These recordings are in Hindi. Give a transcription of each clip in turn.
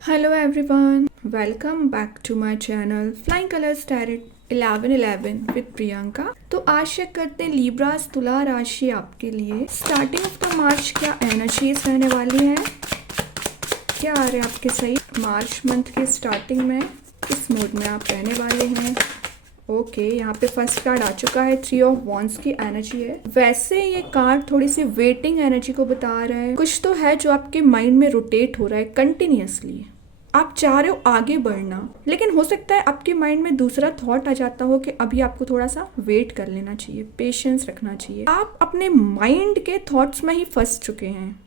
Hello everyone, welcome back to my channel Flying Colors Tarot 1111 with Priyanka. तो आज चेक करते हैं लिब्रास तुला राशि आपके लिए स्टार्टिंग ऑफ द मार्च क्या एनर्जीज रहने वाली है, क्या आ रहे हैं आपके सही मार्च मंथ के स्टार्टिंग में, किस मूड में आप रहने वाले हैं। ओके, यहाँ पे फर्स्ट कार्ड आ चुका है, 3 ऑफ वॉन्ड्स की एनर्जी है। वैसे ये कार्ड थोड़ी सी वेटिंग एनर्जी को बता रहा है, कुछ तो है जो आपके माइंड में रोटेट हो रहा है कंटिन्यूअसली। आप चाह रहे हो आगे बढ़ना, लेकिन हो सकता है आपके माइंड में दूसरा थॉट आ जाता हो कि अभी आपको थोड़ा सा वेट कर लेना चाहिए, पेशेंस रखना चाहिए। आप अपने माइंड के थॉट्स में ही फंस चुके हैं,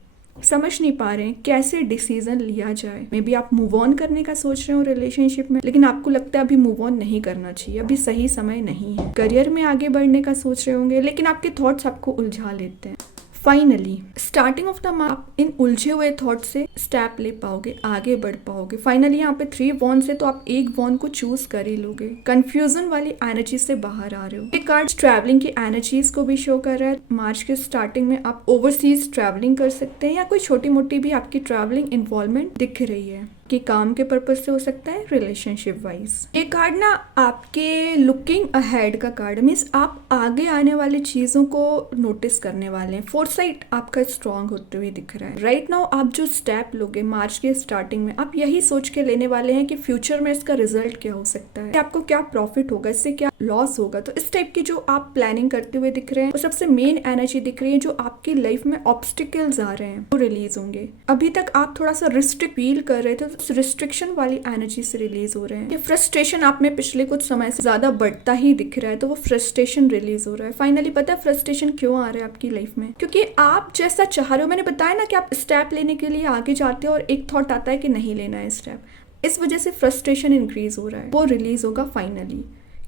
समझ नहीं पा रहे हैं कैसे डिसीजन लिया जाए। मे बी आप मूव ऑन करने का सोच रहे हो रिलेशनशिप में, लेकिन आपको लगता है अभी मूव ऑन नहीं करना चाहिए, अभी सही समय नहीं है। करियर में आगे बढ़ने का सोच रहे होंगे, लेकिन आपके थॉट्स आपको उलझा लेते हैं। Finally starting of the month आप इन उलझे हुए थॉट से स्टेप ले पाओगे, आगे बढ़ पाओगे। फाइनली यहाँ पे 3 वॉन्ड से तो आप एक वॉन्ड को चूज कर ही लोगे। कंफ्यूजन वाली एनर्जी से बाहर आ रहे हो। ये कार्ड ट्रैवलिंग की एनर्जीज को भी शो कर रहा है। मार्च के स्टार्टिंग में आप ओवरसीज ट्रैवलिंग कर सकते हैं, या कोई छोटी मोटी भी आपकी ट्रैवलिंग इन्वॉल्वमेंट दिख रही है कि काम के पर्पज से हो सकता है, रिलेशनशिप वाइज। ये कार्ड ना आपके लुकिंग अहेड का कार्ड, मीन्स आप आगे आने वाली चीजों को नोटिस करने वाले हैं। फोरसाइट आपका स्ट्रांग होते हुए दिख रहा है। राइट नाउ आप जो स्टेप लोगे मार्च के स्टार्टिंग में, आप यही सोच के लेने वाले हैं कि फ्यूचर में इसका रिजल्ट क्या हो सकता है, आपको क्या प्रॉफिट होगा, इससे क्या लॉस होगा। तो इस टाइप की जो आप प्लानिंग करते हुए दिख रहे हैं, और सबसे मेन एनर्जी दिख रही है जो आपकी लाइफ में ऑब्स्टिकल्स आ रहे हैं वो रिलीज होंगे। अभी तक आप थोड़ा सा रिस्ट्रिक्ट फील कर रहे थे, रिस्ट्रिक्शन वाली एनर्जी से रिलीज हो रहे हैं। ये फ्रस्ट्रेशन आप में पिछले कुछ समय से ज्यादा बढ़ता ही दिख रहा है, तो वो फ्रस्ट्रेशन रिलीज हो रहा है। फाइनली पता है फ्रस्ट्रेशन क्यों आ रहा है आपकी लाइफ में, क्योंकि आप जैसा चाह रहे हो। मैंने बताया ना कि आप स्टेप लेने के लिए आगे जाते हो और एक थॉट आता है कि नहीं लेना है स्टेप, इस वजह से फ्रस्ट्रेशन इंक्रीज हो रहा है। वो रिलीज होगा फाइनली,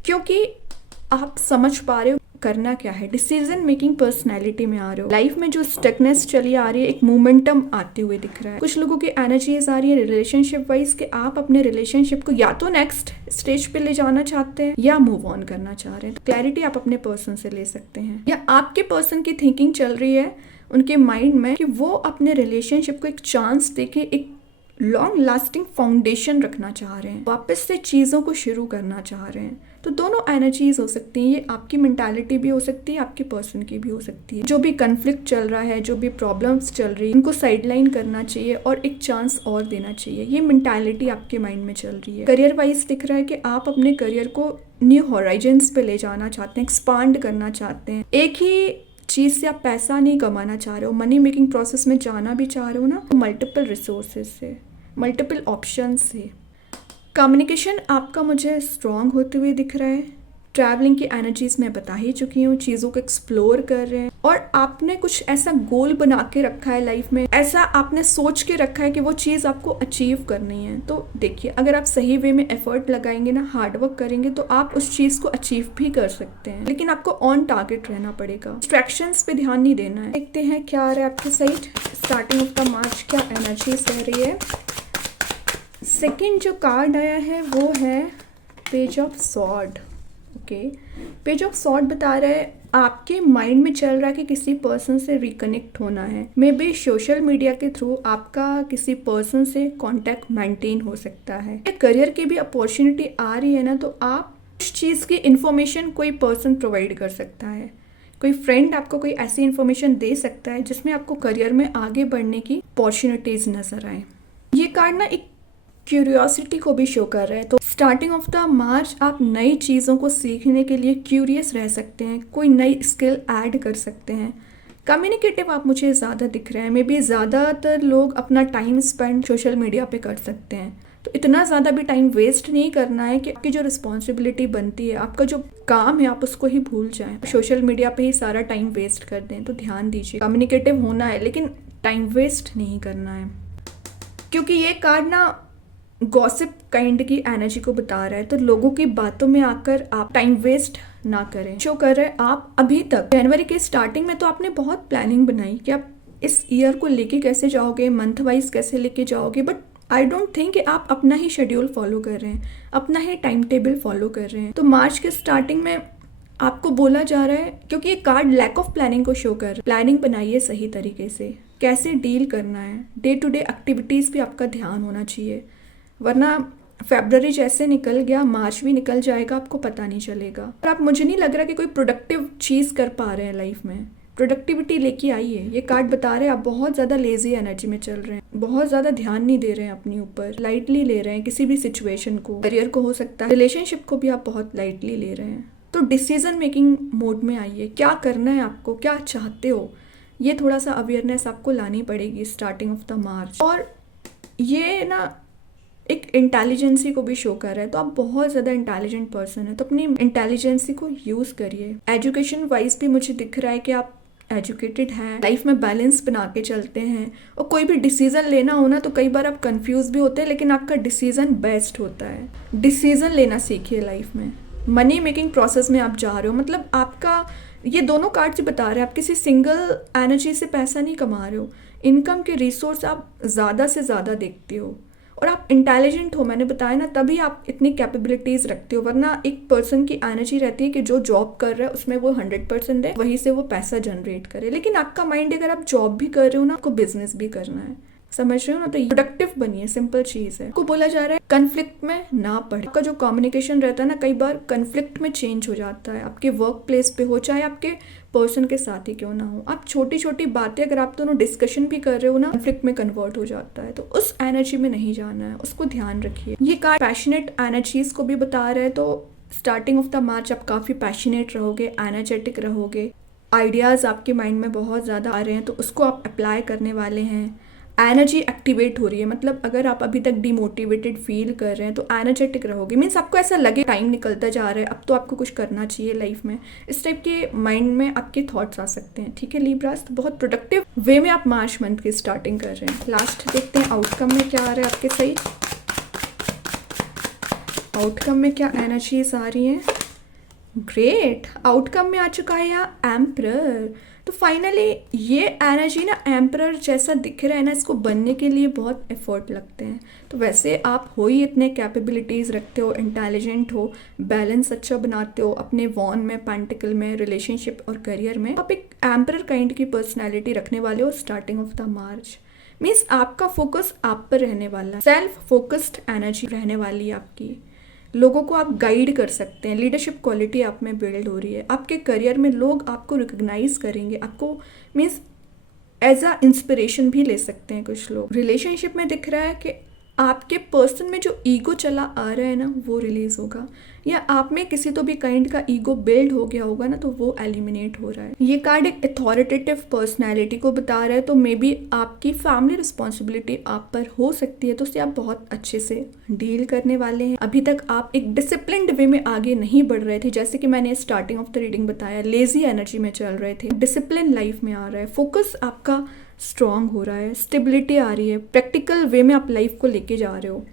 क्योंकि आप समझ पा रहे हो करना क्या है। डिसीजन मेकिंग पर्सनैलिटी में आ रहे हो। लाइफ में जो स्टकनेस चली आ रही है, एक मोमेंटम आते हुए दिख रहा है। कुछ लोगों की एनर्जीज आ रही है रिलेशनशिप वाइज कि आप अपने रिलेशनशिप को या तो नेक्स्ट स्टेज पे ले जाना चाहते हैं या मूव ऑन करना चाह रहे हैं। क्लैरिटी आप अपने पर्सन से ले सकते हैं, या आपके पर्सन की थिंकिंग चल रही है उनके माइंड में कि वो अपने रिलेशनशिप को एक चांस देके एक लॉन्ग लास्टिंग फाउंडेशन रखना चाह रहे हैं, वापस से चीज़ों को शुरू करना चाह रहे हैं। तो दोनों एनर्जीज हो सकती हैं। ये आपकी मेंटालिटी भी हो सकती है, आपके पर्सन की भी हो सकती है। जो भी कन्फ्लिक्ट चल रहा है, जो भी प्रॉब्लम्स चल रही है, उनको साइडलाइन करना चाहिए और एक चांस और देना चाहिए। ये मेंटालिटी आपके माइंड में चल रही है। करियर वाइज दिख रहा है कि आप अपने करियर को न्यू हॉराइजन्स पे ले जाना चाहते हैं, एक्सपांड करना चाहते हैं। एक ही चीज से आप पैसा नहीं कमाना चाह रहे हो, मनी मेकिंग प्रोसेस में जाना भी चाह रहे हो ना, तो मल्टीपल रिसोर्सेज से, मल्टीपल ऑप्शन से। कम्युनिकेशन आपका मुझे स्ट्रांग होते हुए दिख रहा है। ट्रैवलिंग की एनर्जीज मैं बता ही चुकी हूँ, चीज़ों को एक्सप्लोर कर रहे हैं, और आपने कुछ ऐसा गोल बना के रखा है लाइफ में, ऐसा आपने सोच के रखा है कि वो चीज़ आपको अचीव करनी है। तो देखिए, अगर आप सही वे में एफर्ट लगाएंगे ना, हार्डवर्क करेंगे, तो आप उस चीज़ को अचीव भी कर सकते हैं, लेकिन आपको ऑन टारगेट रहना पड़ेगा। डिस्ट्रैक्शंस पे ध्यान नहीं देना है। देखते हैं क्या आ रहा है आपके साइड स्टार्टिंग ऑफ द मार्च, क्या एनर्जीज रह रही है। सेकेंड जो कार्ड आया है वो है page of sword. Okay, page of sword बता रहा है आपके माइंड में चल रहा है कि किसी पर्सन से रिकनेक्ट होना है। मे बी सोशल मीडिया के थ्रू आपका किसी पर्सन से कांटेक्ट मेंटेन हो सकता है। करियर की भी अपॉर्चुनिटी आ रही है ना, तो आप उस चीज़ की इंफॉर्मेशन कोई पर्सन प्रोवाइड कर सकता है। कोई फ्रेंड आपको कोई ऐसी इंफॉर्मेशन दे सकता है जिसमें आपको करियर में आगे बढ़ने की अपॉर्चुनिटीज नजर आए। ये कार्ड ना एक क्यूरियोसिटी को भी शो कर रहा है। तो स्टार्टिंग ऑफ द मार्च आप नई चीज़ों को सीखने के लिए क्यूरियस रह सकते हैं, कोई नई स्किल ऐड कर सकते हैं। कम्युनिकेटिव आप मुझे ज़्यादा दिख रहे हैं। मे बी ज़्यादातर लोग अपना टाइम स्पेंड सोशल मीडिया पे कर सकते हैं, तो इतना ज़्यादा भी टाइम वेस्ट नहीं करना है कि आपकी जो रिस्पॉन्सिबिलिटी बनती है, आपका जो काम है, आप उसको ही भूल जाएं, सोशल मीडिया पे ही सारा टाइम वेस्ट कर दें। तो ध्यान दीजिए, कम्युनिकेटिव होना है लेकिन टाइम वेस्ट नहीं करना है, क्योंकि ये कार्ड ना गॉसिप काइंड की एनर्जी को बता रहा है। तो लोगों की बातों में आकर आप टाइम वेस्ट ना करें। शो कर रहे हैं आप अभी तक जनवरी के स्टार्टिंग में तो आपने बहुत प्लानिंग बनाई कि आप इस ईयर को लेके कैसे जाओगे, मंथ वाइज कैसे लेके जाओगे, बट आई डोंट थिंक कि आप अपना ही शेड्यूल फॉलो कर रहे हैं, अपना ही टाइम टेबल फॉलो कर रहे हैं। तो मार्च के स्टार्टिंग में आपको बोला जा रहा है, क्योंकि ये कार्ड लैक ऑफ प्लानिंग को शो कर रहा है। प्लानिंग बनाइए सही तरीके से, कैसे डील करना है, डे टू डे एक्टिविटीज पे आपका ध्यान होना चाहिए। वरना फेब्रवरी जैसे निकल गया, मार्च भी निकल जाएगा, आपको पता नहीं चलेगा। और आप, मुझे नहीं लग रहा कि कोई प्रोडक्टिव चीज़ कर पा रहे हैं लाइफ में। प्रोडक्टिविटी लेके आइए। ये कार्ड बता रहे हैं आप बहुत ज़्यादा लेजी एनर्जी में चल रहे हैं, बहुत ज़्यादा ध्यान नहीं दे रहे हैं अपने ऊपर, लाइटली ले रहे हैं किसी भी सिचुएशन को। करियर को हो सकता है, रिलेशनशिप को भी आप बहुत लाइटली ले रहे हैं। तो डिसीजन मेकिंग मोड में आइए। क्या करना है आपको, क्या चाहते हो, ये थोड़ा सा अवेयरनेस आपको लानी पड़ेगी स्टार्टिंग ऑफ द मार्च। और ये ना एक इंटेलिजेंसी को भी शो कर रहा है। तो आप बहुत ज़्यादा इंटेलिजेंट पर्सन है, तो अपनी इंटेलिजेंसी को यूज़ करिए। एजुकेशन वाइज भी मुझे दिख रहा है कि आप एजुकेटेड हैं, लाइफ में बैलेंस बना के चलते हैं। और कोई भी डिसीजन लेना हो ना, तो कई बार आप कंफ्यूज भी होते हैं, लेकिन आपका डिसीजन बेस्ट होता है। डिसीजन लेना सीखिए लाइफ में। मनी मेकिंग प्रोसेस में आप जा रहे हो, मतलब आपका ये दोनों कार्ड से बता रहे हैं आप किसी सिंगल एनर्जी से पैसा नहीं कमा रहे हो। इनकम के रिसोर्स आप ज़्यादा से ज़्यादा देखते हो और आप इंटेलिजेंट हो, मैंने बताया ना, तभी आप इतनी कैपेबिलिटीज़ रखते हो। वरना एक पर्सन की एनर्जी रहती है कि जो जॉब कर रहा है उसमें वो 100% है, वहीं से वो पैसा जनरेट करे। लेकिन आपका माइंड, अगर आप जॉब भी कर रहे हो ना, आपको बिजनेस भी करना है, समझ रहे हो ना। तो प्रोडक्टिव बनिए, सिंपल चीज़ है। आपको बोला जा रहा है कन्फ्लिक्ट में ना पड़े। आपका जो कम्युनिकेशन रहता है ना, कई बार कन्फ्लिक्ट में चेंज हो जाता है। आपके वर्क प्लेस पे हो, चाहे आपके पर्सन के साथ ही क्यों ना हो, आप छोटी छोटी बातें अगर आप दोनों डिस्कशन भी कर रहे हो ना, कन्फ्लिक्ट में कन्वर्ट हो जाता है। तो उस एनर्जी में नहीं जाना है, उसको ध्यान रखिए। ये कार्ड पैशनेट एनर्जीज को भी बता रहा है। तो स्टार्टिंग ऑफ द मार्च आप काफ़ी पैशनेट रहोगे, एनर्जेटिक रहोगे, आइडियाज़ आपके माइंड में बहुत ज़्यादा आ रहे हैं, तो उसको आप अप्लाई करने वाले हैं। एनर्जी एक्टिवेट हो रही है, मतलब अगर आप अभी तक डिमोटिवेटेड फील कर रहे हैं तो एनर्जेटिक रहोगे। मीन्स आपको ऐसा लगे टाइम निकलता जा रहा है, अब तो आपको कुछ करना चाहिए लाइफ में, इस टाइप के माइंड में आपके थॉट्स आ सकते हैं। ठीक है लिब्रास, तो बहुत प्रोडक्टिव वे में आप मार्च मंथ की स्टार्टिंग कर रहे हैं। लास्ट देखते हैं आउटकम में क्या आ रहा है आपके सही। आउटकम में क्या एनर्जीज आ रही हैं। ग्रेट, आउटकम में आ चुका है यहाँ एम्परर। तो फाइनली ये एनर्जी ना एम्परर जैसा दिख रहा है ना, इसको बनने के लिए बहुत एफर्ट लगते हैं। तो वैसे आप हो ही इतने कैपेबिलिटीज़ रखते हो, इंटेलिजेंट हो, बैलेंस अच्छा बनाते हो अपने वॉन में, पेंटिकल में, रिलेशनशिप और करियर में। आप एक एम्परर काइंड की पर्सनैलिटी रखने वाले हो starting of the March. Means आपका फोकस आप पर रहने वाला है, सेल्फ फोकस्ड एनर्जी रहने वाली है आपकी। लोगों को आप गाइड कर सकते हैं, लीडरशिप क्वालिटी आप में बिल्ड हो रही है। आपके करियर में लोग आपको रिकग्नाइज करेंगे, आपको मीन्स एज अ इंस्पिरेशन भी ले सकते हैं कुछ लोग। रिलेशनशिप में दिख रहा है कि आपके पर्सन में जो ईगो चला आ रहा है ना, वो रिलीज होगा, या आप में किसी तो भी काइंड का ईगो बिल्ड हो गया होगा ना, तो वो एलिमिनेट हो रहा है। ये कार्ड एक अथॉरिटेटिव पर्सनैलिटी को बता रहा है। तो मे बी आपकी फैमिली रिस्पॉन्सिबिलिटी आप पर हो सकती है, तो उससे आप बहुत अच्छे से डील करने वाले हैं। अभी तक आप एक डिसिप्लिन्ड वे में आगे नहीं बढ़ रहे थे, जैसे कि मैंने स्टार्टिंग ऑफ द रीडिंग बताया, लेजी एनर्जी में चल रहे थे। डिसिप्लिन लाइफ में आ रहा है, फोकस आपका स्ट्रांग हो रहा है, स्टेबिलिटी आ रही है, प्रैक्टिकल वे में आप लाइफ को लेके जा रहे हो।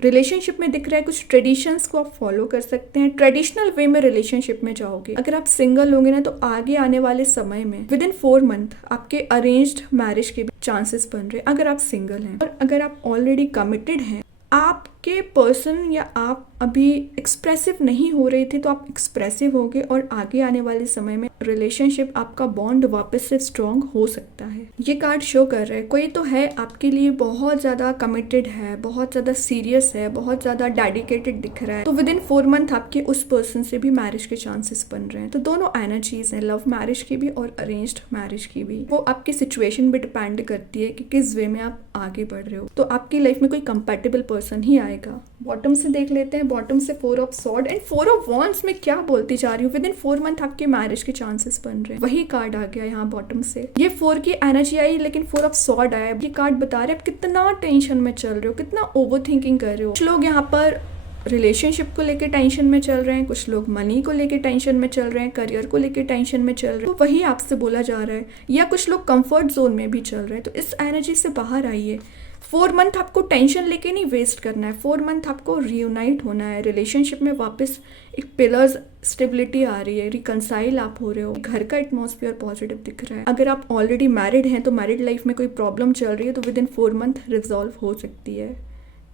रिलेशनशिप में दिख रहा है कुछ ट्रेडिशंस को आप फॉलो कर सकते हैं, ट्रेडिशनल वे में रिलेशनशिप में जाओगे। अगर आप सिंगल होंगे ना, तो आगे आने वाले समय में विद इन 4 मंथ आपके अरेंज्ड मैरिज के भी चांसेस बन रहे हैं, अगर आप सिंगल हैं। और अगर आप ऑलरेडी कमिटेड हैं, आपके पर्सन या आप अभी एक्सप्रेसिव नहीं हो रहे थे, तो आप एक्सप्रेसिव होगे और आगे आने वाले समय में रिलेशनशिप, आपका बॉन्ड वापस से स्ट्रॉन्ग हो सकता है। ये कार्ड शो कर रहा है कोई तो है आपके लिए बहुत ज़्यादा कमिटेड है, बहुत ज़्यादा सीरियस है, बहुत ज़्यादा डेडिकेटेड दिख रहा है। तो विद इन 4 मंथ आपके उस पर्सन से भी मैरिज के चांसेस बन रहे हैं। तो दोनों एनर्जीज हैं, लव मैरिज की भी और अरेंज्ड मैरिज की भी। वो आपकी सिचुएशन पे डिपेंड करती है कि किस वे में आप आगे बढ़ रहे हो। तो आपकी लाइफ में कोई कंपैटिबल पर्सन ही आएगा। बॉटम से देख लेते हैं, बॉटम से 4 of sword and 4 of wands में क्या बोलती जा रही हूँ, विद इन 4 मंथ आपके मैरिज के चांसेस बन रहे हैं। वही कार्ड आ गया यहाँ बॉटम से। ये 4 की एनर्जी आई, लेकिन 4 ऑफ सॉर्ड आया। ये कार्ड बता रहे हैं आप कितना टेंशन में चल रहे हो, कितना ओवर थिंकिंग कर रहे हो। कुछ लोग यहाँ पर रिलेशनशिप को लेके टेंशन में चल रहे हैं, कुछ लोग मनी को लेके टेंशन में चल रहे हैं, करियर को लेके टेंशन में चल रहे हैं। तो वही आपसे बोला जा रहा है, या कुछ लोग कंफर्ट जोन में भी चल रहे हैं। तो इस एनर्जी से बाहर आइए। 4 मंथ आपको टेंशन लेके नहीं वेस्ट करना है, 4 मंथ आपको रियूनाइट होना है रिलेशनशिप में। वापस एक पिलर्स स्टेबिलिटी आ रही है, रिकंसाइल आप हो रहे हो, घर का एटमॉस्फेयर पॉजिटिव दिख रहा है। अगर आप ऑलरेडी मैरिड हैं, तो मैरिड लाइफ में कोई प्रॉब्लम चल रही है, तो विद इन 4 मंथ रिजॉल्व हो सकती है।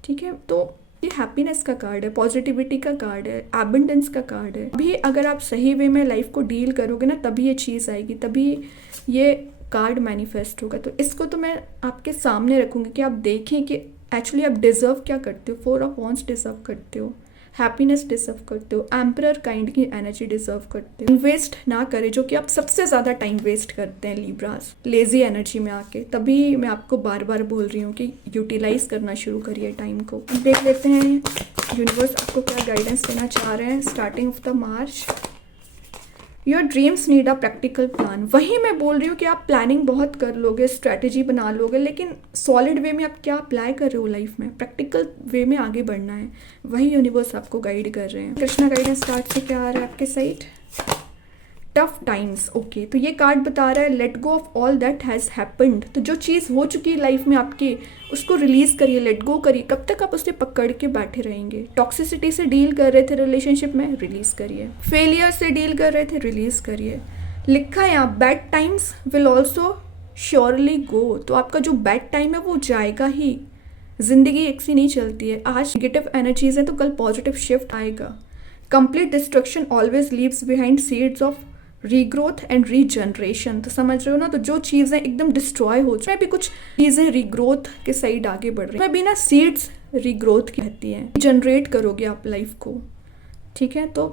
ठीक है, तो ये हैप्पीनेस का कार्ड है, पॉजिटिविटी का कार्ड है, एबंडेंस का कार्ड है। अभी अगर आप सही वे में लाइफ को डील करोगे ना, तभी ये चीज़ आएगी, तभी ये कार्ड मैनिफेस्ट होगा। तो इसको तो मैं आपके सामने रखूंगी कि आप देखें कि एक्चुअली आप डिजर्व क्या करते हो, 4 ऑफ वॉन्ड्स डिजर्व करते हो, हैप्पीनेस डिजर्व करते हो, एम्परर काइंड की एनर्जी डिजर्व करते हो। वेस्ट ना करें, जो कि आप सबसे ज़्यादा टाइम वेस्ट करते हैं लिब्रास, लेजी एनर्जी में आके। तभी मैं आपको बार बार बोल रही हूँ कि यूटिलाइज करना शुरू करिए टाइम को। देख लेते हैं यूनिवर्स आपको क्या गाइडेंस देना चाह रहे हैं starting of the March. Your dreams need a practical plan. वही मैं बोल रही हूँ कि आप प्लानिंग बहुत कर लोगे, स्ट्रैटेजी बना लोगे, लेकिन सॉलिड वे में आप क्या अप्लाई कर रहे हो लाइफ में, प्रैक्टिकल वे में आगे बढ़ना है। वही यूनिवर्स आपको गाइड कर रहे हैं। कृष्णा गाइडेंस कार्ड से क्या आ रहा है आपके साइड? Tough times. ओके, तो ये कार्ड बता रहा है let go of all that has happened. तो जो चीज़ हो चुकी है लाइफ में आपकी, उसको रिलीज़ करिए, लेट गो करिए। कब तक आप उसे पकड़ के बैठे रहेंगे? टॉक्सिसिटी से डील कर रहे थे रिलेशनशिप में, रिलीज़ करिए। फेलियर से डील कर रहे थे, रिलीज़ करिए। लिखा है यहाँ bad times will also surely गो। तो आपका जो बैड टाइम है वो जाएगा ही। जिंदगी एक सी नहीं चलती है। आज नेगेटिव एनर्जीज है तो कल पॉजिटिव शिफ्ट आएगा। Complete destruction always leaves behind seeds of regrowth and regeneration. तो समझ रहे हो ना? तो जो चीज़ें एकदम डिस्ट्रॉय हो चुकी हैं, भी कुछ चीज़ें रीग्रोथ के साइड आगे बढ़ रही हैं, अभी ना सीड्स रीग्रोथ की रहती हैं। जनरेट करोगे आप लाइफ को, ठीक है? तो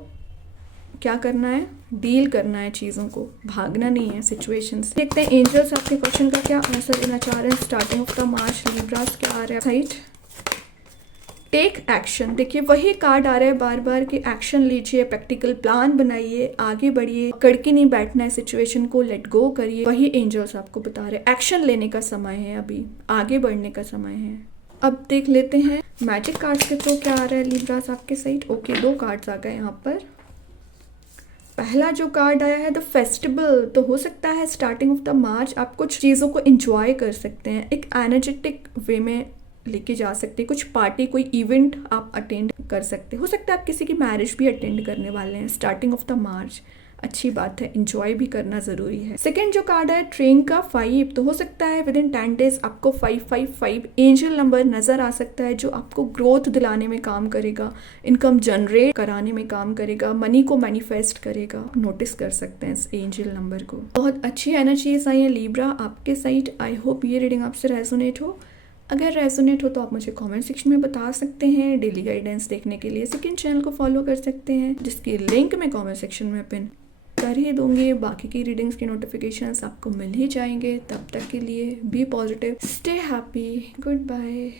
क्या करना है? डील करना है चीज़ों को, भागना नहीं है सिचुएशन से। देखते हैं एंजल्स आपके क्वेश्चन का क्या आंसर देना चाह रहे हैं starting of the March. Libras क्या आ रहा है साइड? Take action. देखिए वही कार्ड आ रहा है बार बार कि एक्शन लीजिए, प्रैक्टिकल प्लान बनाइए, आगे बढ़िए, कड़के नहीं बैठना है सिचुएशन को, लेट गो करिए। वही एंजल्स आपको बता रहे हैं एक्शन लेने का समय है, अभी आगे बढ़ने का समय है। अब देख लेते हैं मैजिक कार्ड्स के थ्रू क्या आ रहा है लिब्रास आपके साइड। ओके, 2 कार्ड्स आ गए यहाँ पर। पहला जो कार्ड आया है द फेस्टिवल। तो हो सकता है स्टार्टिंग ऑफ द मार्च आप कुछ चीज़ों को एंजॉय कर सकते हैं, एक एनर्जेटिक वे में लेके जा सकते हैं। कुछ पार्टी, कोई इवेंट आप अटेंड कर सकते हो सकता है आप किसी की मैरिज भी अटेंड करने वाले हैं स्टार्टिंग ऑफ द मार्च। अच्छी बात है, एंजॉय भी करना ज़रूरी है। सेकंड जो कार्ड है ट्रेन का 5। तो हो सकता है विद इन 10 डेज आपको 555 एंजल नंबर नज़र आ सकता है, जो आपको ग्रोथ दिलाने में काम करेगा, इनकम जनरेट कराने में काम करेगा, मनी को मैनिफेस्ट करेगा। नोटिस कर सकते हैं इस एंजल नंबर को। बहुत अच्छी एनर्जीज आई है लिब्रा आपके साइड। आई होप ये रीडिंग आपसे रेजोनेट हो। अगर रेजोनेट हो तो आप मुझे कमेंट सेक्शन में बता सकते हैं। डेली गाइडेंस देखने के लिए सेकंड चैनल को फॉलो कर सकते हैं, जिसकी लिंक मैं कमेंट सेक्शन में पिन कर ही दूंगी। बाकी की रीडिंग्स के नोटिफिकेशंस आपको मिल ही जाएंगे। तब तक के लिए be positive, stay happy, good bye.